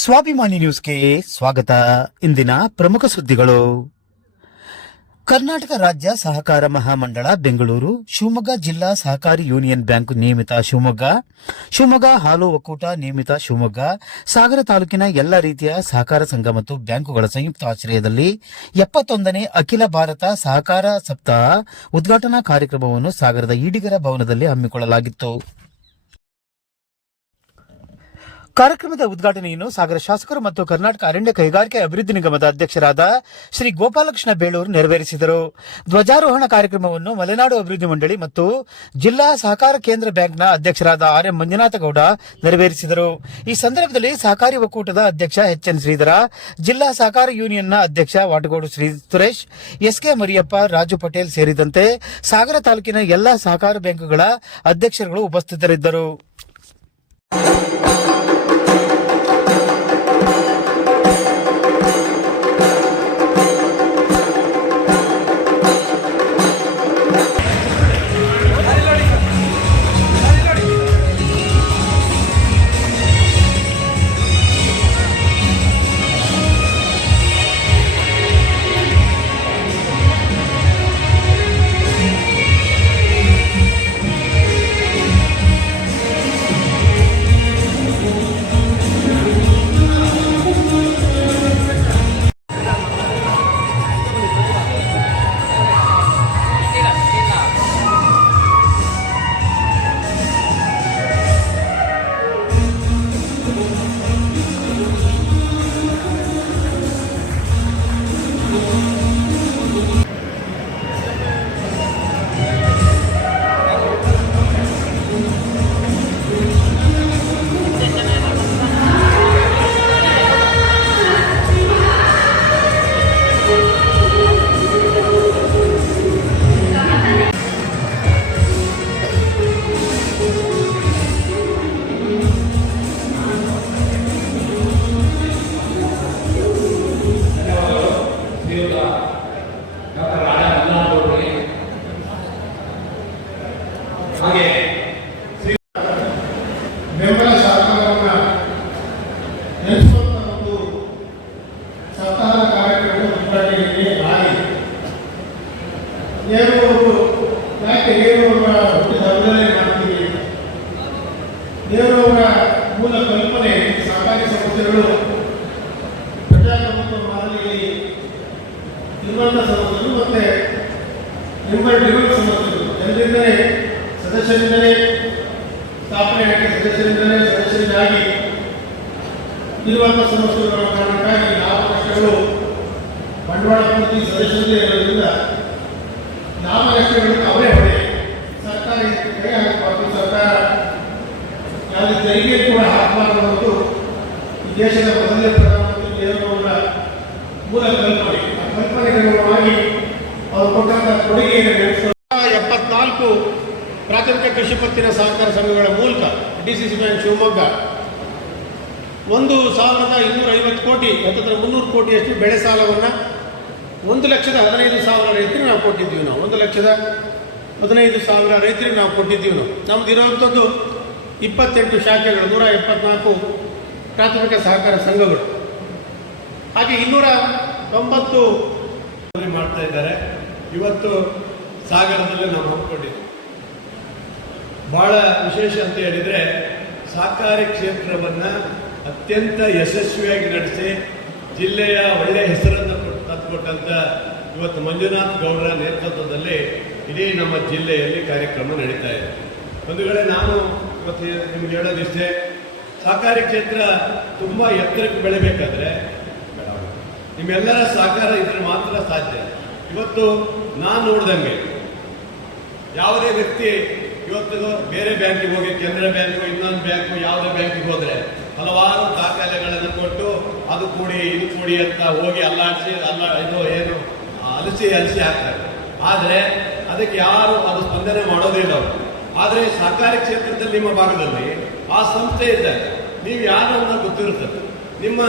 ಸ್ವಾಭಿಮಾನಿ ನ್ಯೂಸ್ಗೆ ಸ್ವಾಗತ. ಇಂದಿನ ಪ್ರಮುಖ ಸುದ್ದಿಗಳು. ಕರ್ನಾಟಕ ರಾಜ್ಯ ಸಹಕಾರ ಮಹಾಮಂಡಳ ಬೆಂಗಳೂರು, ಶಿವಮೊಗ್ಗ ಜಿಲ್ಲಾ ಸಹಕಾರಿ ಯೂನಿಯನ್ ಬ್ಯಾಂಕ್ ನಿಯಮಿತ ಶಿವಮೊಗ್ಗ, ಶಿವಮೊಗ್ಗ ಹಾಲು ಒಕ್ಕೂಟ ನಿಯಮಿತ ಶಿವಮೊಗ್ಗ, ಸಾಗರ ತಾಲೂಕಿನ ಎಲ್ಲ ರೀತಿಯ ಸಹಕಾರ ಸಂಘ ಮತ್ತು ಬ್ಯಾಂಕುಗಳ ಸಂಯುಕ್ತ ಆಶ್ರಯದಲ್ಲಿ 71ನೇ ಅಖಿಲ ಭಾರತ ಸಹಕಾರ ಸಪ್ತಾಹ ಉದ್ಘಾಟನಾ ಕಾರ್ಯಕ್ರಮವನ್ನು ಸಾಗರದ ಈಡಿಗರ ಭವನದಲ್ಲಿ ಹಮ್ಮಿಕೊಳ್ಳಲಾಗಿತ್ತು. ಕಾರ್ಯಕ್ರಮದ ಉದ್ಘಾಟನೆಯನ್ನು ಸಾಗರ ಶಾಸಕರು ಮತ್ತು ಕರ್ನಾಟಕ ಅರಣ್ಯ ಕೈಗಾರಿಕೆ ಅಭಿವೃದ್ಧಿ ನಿಗಮದ ಅಧ್ಯಕ್ಷರಾದ ಶ್ರೀ ಗೋಪಾಲಕೃಷ್ಣ ಬೇಳೂರು ನೆರವೇರಿಸಿದರು. ಧ್ವಜಾರೋಹಣ ಕಾರ್ಯಕ್ರಮವನ್ನು ಮಲೆನಾಡು ಅಭಿವೃದ್ಧಿ ಮಂಡಳಿ ಮತ್ತು ಜಿಲ್ಲಾ ಸಹಕಾರ ಕೇಂದ್ರ ಬ್ಯಾಂಕ್ನ ಅಧ್ಯಕ್ಷರಾದ ಆರ್.ಎಂ. ಮಂಜುನಾಥಗೌಡ ನೆರವೇರಿಸಿದರು. ಈ ಸಂದರ್ಭದಲ್ಲಿ ಸಹಕಾರಿ ಒಕ್ಕೂಟದ ಅಧ್ಯಕ್ಷ ಎಚ್.ಎನ್. ಶ್ರೀಧರ, ಜಿಲ್ಲಾ ಸಹಕಾರ ಯೂನಿಯನ್ನ ಅಧ್ಯಕ್ಷ ವಾಟಗೋಡು ಶ್ರೀ ಸುರೇಶ್, ಎಸ್.ಕೆ. ಮರಿಯಪ್ಪ, ರಾಜು ಪಟೇಲ್ ಸೇರಿದಂತೆ ಸಾಗರ ತಾಲೂಕಿನ ಎಲ್ಲಾ ಸಹಕಾರ ಬ್ಯಾಂಕುಗಳ ಅಧ್ಯಕ್ಷರುಗಳು ಉಪಸ್ಥಿತರಿದ್ದರು. ಹಾಗೆ ಬೆಂಬಲ ಸಹಕಾರವನ್ನು ನೆಲೆಸುವಂತ ಒಂದು ಸಪ್ತಾಹ ಕಾರ್ಯಕ್ರಮ ಉದ್ಘಾಟನೆಗೆ ಆಗಿದೆ. ನೇರು ಯಾಕೆ ನೇರುವವರ ಹುಟ್ಟಿದ ಹಬ್ಬದಲ್ಲೇ ಮಾಡ್ತೀವಿ. ನೇರುವವರ ಮೂಲ ಕಲ್ಪನೆ ಸಹಕಾರಿ ಸಮಸ್ಯೆಗಳು ಪ್ರಜಾಪ್ರಭುತ್ವ ಮಾದರಿಯಲ್ಲಿ ನಿರ್ಮಾಣ ಸಮಸ್ಯೆಗಳು ಮತ್ತೆ ಡಿವಲ್ ಸಮಸ್ಯೆಗಳು ಜನರಿಂದಲೇ ಸದಸ್ಯರಿಂದಲೇ ಸ್ಥಾಪನೆಯಾಗಿ ಸದಸ್ಯರಿಂದಾಗಿ ಇರುವಂತಹ ಸಮಸ್ಯೆಗಳ ಕಾರಣಕ್ಕಾಗಿ ಲಾಭ ನಷ್ಟಗಳು ಬಂಡವಾಳ ಪೂರ್ತಿ ಸದಸ್ಯರೇ ಇರೋದ್ರಿಂದ ಲಾಭ ನಷ್ಟಗಳು ಅವರೇ ಹೊಣೆ. ಸರ್ಕಾರ ಕೈ ಹಾಕಬಾರ್ದು, ಸರ್ಕಾರ ಯಾವುದೇ ತೆರಿಗೆ ಕೂಡ ಹಾಕಬಾರದು. ಈ ದೇಶದ ಮೊದಲನೇ ಪ್ರಧಾನಮಂತ್ರಿ ನೆಹರು ಮೂಲ ಕಲ್ಪನೆ, ಆ ಕಲ್ಪನೆಗನುಗುಣವಾಗಿ ಅವರು ಕೊಟ್ಟಂತಹ ಕೊಡುಗೆಯನ್ನು ನಡೆಸುವ 74 ಪ್ರಾಥಮಿಕ ಕೃಷಿ ಪತ್ತಿನ ಸಹಕಾರ ಸಂಘಗಳ ಮೂಲಕ ಡಿಸಿಸಿ ಬ್ಯಾಂಕ್ ಶಿವಮೊಗ್ಗ 1,250 ಕೋಟಿ ಅಥವಾ 300 ಕೋಟಿಯಷ್ಟು ಬೆಳೆ ಸಾಲವನ್ನು 1,15,000 ರೈತರಿಗೆ ನಾವು ಕೊಟ್ಟಿದ್ದೀವಿ. 1,15,000 ರೈತರಿಗೆ ನಾವು ಕೊಟ್ಟಿದ್ದೀವಿ. ನಮ್ದು ಇರುವಂಥದ್ದು 28 ಶಾಖೆಗಳು, 174 ಪ್ರಾಥಮಿಕ ಸಹಕಾರ ಸಂಘಗಳು, ಹಾಗೆ 290 ಮಾಡ್ತಾ ಇದ್ದಾರೆ. ಇವತ್ತು ಸಾಗರದಲ್ಲಿ ನಾವು ಹಮ್ಮಿಕೊಂಡಿದ್ದೀವಿ. ಬಹಳ ವಿಶೇಷ ಅಂತ ಹೇಳಿದರೆ ಸಹಕಾರಿ ಕ್ಷೇತ್ರವನ್ನು ಅತ್ಯಂತ ಯಶಸ್ವಿಯಾಗಿ ನಡೆಸಿ ಜಿಲ್ಲೆಯ ಒಳ್ಳೆಯ ಹೆಸರನ್ನು ತಂದುಕೊಟ್ಟಂಥ ಇವತ್ತು ಮಂಜುನಾಥ್ ಗೌಡರ ನೇತೃತ್ವದಲ್ಲಿ ಇಡೀ ನಮ್ಮ ಜಿಲ್ಲೆಯಲ್ಲಿ ಕಾರ್ಯಕ್ರಮ ನಡೀತಾ ಇದೆ. ಒಂದು ವೇಳೆ ನಾನು ಇವತ್ತು ನಿಮ್ಗೆ ಹೇಳೋದಿಷ್ಟೇ, ಸಹಕಾರಿ ಕ್ಷೇತ್ರ ತುಂಬ ಎತ್ತರಕ್ಕೆ ಬೆಳಿಬೇಕಾದ್ರೆ ನಿಮ್ಮೆಲ್ಲರ ಸಹಕಾರ ಇದ್ರೆ ಮಾತ್ರ ಸಾಧ್ಯ. ಇವತ್ತು ನಾನು ನೋಡ್ದಂಗೆ ಯಾವುದೇ ವ್ಯಕ್ತಿ ಇವತ್ತು ಬೇರೆ ಬ್ಯಾಂಕಿಗೆ ಹೋಗಿ, ಕೆನರಾ ಬ್ಯಾಂಕು, ಇನ್ನೊಂದು ಬ್ಯಾಂಕು, ಯಾವುದೇ ಬ್ಯಾಂಕಿಗೆ ಹೋದರೆ ಹಲವಾರು ದಾಖಲೆಗಳನ್ನು ಕೊಟ್ಟು ಅದು ಕೊಡಿ ಇದು ಕೊಡಿ ಅಂತ ಹೋಗಿ ಅಲಸಿ ಹಾಕ್ತಾರೆ. ಆದರೆ ಅದಕ್ಕೆ ಯಾರು ಅದು ಸ್ಪಂದನೆ ಮಾಡೋದಿಲ್ಲ ಅವರು. ಆದರೆ ಸಹಕಾರಿ ಕ್ಷೇತ್ರದಲ್ಲಿ ನಿಮ್ಮ ಭಾಗದಲ್ಲಿ ಆ ಸಂಸ್ಥೆ ಇದ್ದಾಗ ನೀವು ಯಾರು ಅಂತ ಗೊತ್ತಿರುತ್ತದೆ. ನಿಮ್ಮ